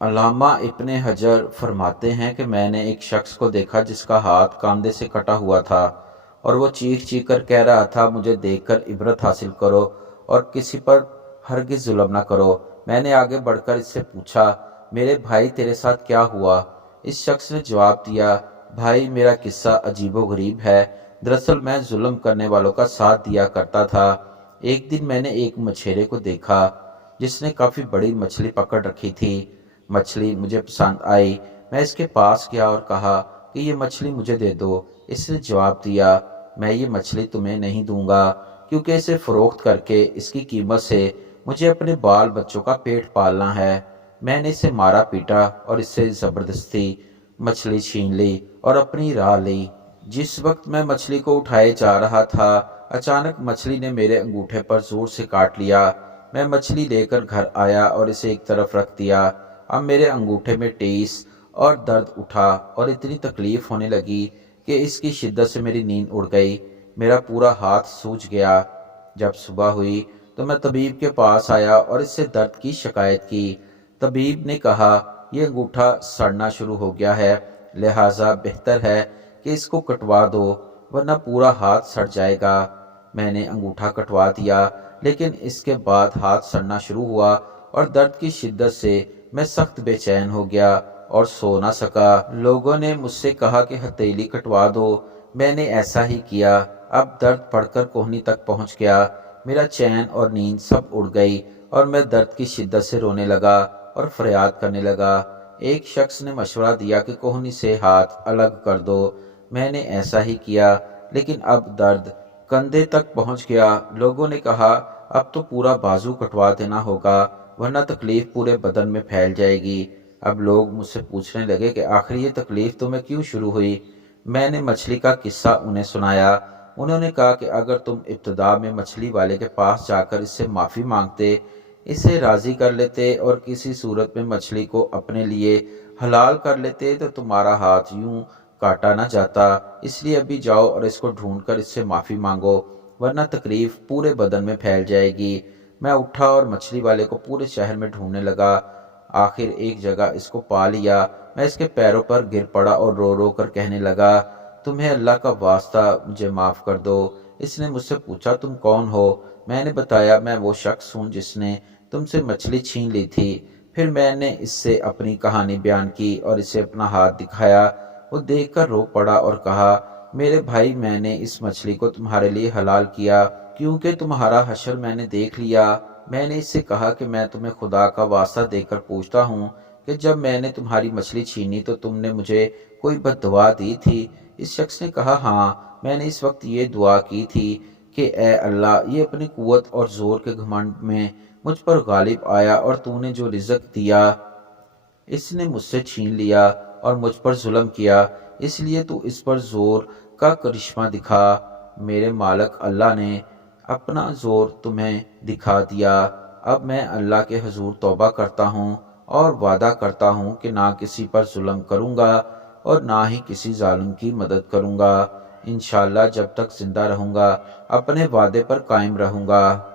अल्लामा इब्न हजर फरमाते हैं कि मैंने एक शख्स को देखा जिसका हाथ कांधे से कटा हुआ था और वो चीख चीख कर कह रहा था, मुझे देखकर इबरत हासिल करो और किसी पर हरगिज जुल्म न करो। मैंने आगे बढ़कर इससे पूछा, मेरे भाई तेरे साथ क्या हुआ? इस शख्स ने जवाब दिया, भाई मेरा किस्सा अजीबोगरीब है। दरअसल मैं जुल्म करने वालों का साथ दिया करता था। एक दिन मैंने एक मछेरे को देखा जिसने काफी बड़ी मछली पकड़ रखी थी। मछली मुझे पसंद आई। मैं इसके पास गया और कहा कि ये मछली मुझे दे दो। इसने जवाब दिया, मैं ये मछली तुम्हें नहीं दूंगा, क्योंकि इसे फरोख्त करके इसकी कीमत से मुझे अपने बाल बच्चों का पेट पालना है। मैंने इसे मारा पीटा और इससे जबरदस्ती मछली छीन ली और अपनी राह ली। जिस वक्त मैं मछली को उठाए जा रहा था, अचानक मछली ने मेरे अंगूठे पर जोर से काट लिया। मैं मछली लेकर घर आया और इसे एक तरफ रख दिया। अब मेरे अंगूठे में टीस और दर्द उठा और इतनी तकलीफ होने लगी कि इसकी शिद्दत से मेरी नींद उड़ गई। मेरा पूरा हाथ सूज गया। जब सुबह हुई तो मैं तबीब के पास आया और इससे दर्द की शिकायत की। तबीब ने कहा, यह अंगूठा सड़ना शुरू हो गया है, लिहाजा बेहतर है कि इसको कटवा दो, वरना पूरा हाथ सड़ जाएगा। मैंने अंगूठा कटवा दिया, लेकिन इसके बाद हाथ सड़ना शुरू हुआ और दर्द की शिद्दत से मैं सख्त बेचैन हो गया और सो ना सका। लोगों ने मुझसे कहा कि हथेली कटवा दो। मैंने ऐसा ही किया। अब दर्द बढ़कर कोहनी तक पहुंच गया। मेरा चैन और नींद सब उड़ गई और मैं दर्द की शिद्दत से रोने लगा और फरियाद करने लगा। एक शख्स ने मशवरा दिया कि कोहनी से हाथ अलग कर दो। मैंने ऐसा ही किया, लेकिन अब दर्द कंधे तक पहुंच गया। लोगों ने कहा, अब तो पूरा बाजू कटवा देना होगा, वरना तकलीफ पूरे बदन में फैल जाएगी। अब लोग मुझसे पूछने लगे कि आखिर ये तकलीफ तुम्हें क्यों शुरू हुई? मैंने मछली का किस्सा उन्हें सुनाया। उन्होंने कहा कि अगर तुम इब्तदा में मछली वाले के पास जाकर इससे माफ़ी मांगते, इसे राज़ी कर लेते और किसी सूरत में मछली को अपने लिए हलाल कर लेते, तो तुम्हारा हाथ यूं काटा ना जाता। इसलिए अभी जाओ और इसको ढूंढ कर इससे माफ़ी मांगो, वरना तकलीफ पूरे बदन में फैल जाएगी। मैं उठा और मछली वाले को पूरे शहर में ढूंढने लगा। आखिर एक जगह इसको पा लिया। मैं इसके पैरों पर गिर पड़ा और रो रो कर कहने लगा, तुम्हें अल्लाह का वास्ता मुझे माफ़ कर दो। इसने मुझसे पूछा, तुम कौन हो? मैंने बताया, मैं वो शख्स हूँ जिसने तुमसे मछली छीन ली थी। फिर मैंने इससे अपनी कहानी बयान की और इसे अपना हाथ दिखाया। वो देखकर रो पड़ा और कहा, मेरे भाई, मैंने इस मछली को तुम्हारे लिए हलाल किया क्योंकि तुम्हारा हशर मैंने देख लिया। मैंने इससे कहा कि मैं तुम्हें खुदा का वास्ता देकर पूछता हूँ कि जब मैंने तुम्हारी मछली छीनी तो तुमने मुझे कोई बद्दुआ दी थी? इस शख्स ने कहा, हाँ, मैंने इस वक्त ये दुआ की थी कि ए अल्लाह, ये अपनी कुव्वत और जोर के घमंड में मुझ पर गालिब आया और तूने जो रिज़्क दिया इसने मुझसे छीन लिया और मुझ पर जुल्म किया, इसलिए तू इस पर जोर का करिश्मा दिखा। मेरे मालिक अल्लाह ने अपना जोर तुम्हें दिखा दिया। अब मैं अल्लाह के हुजूर तौबा करता हूँ और वादा करता हूँ कि ना किसी पर जुल्म करूँगा और ना ही किसी जालिम की मदद करूँगा। इंशाअल्लाह जब तक जिंदा रहूँगा अपने वादे पर कायम रहूँगा।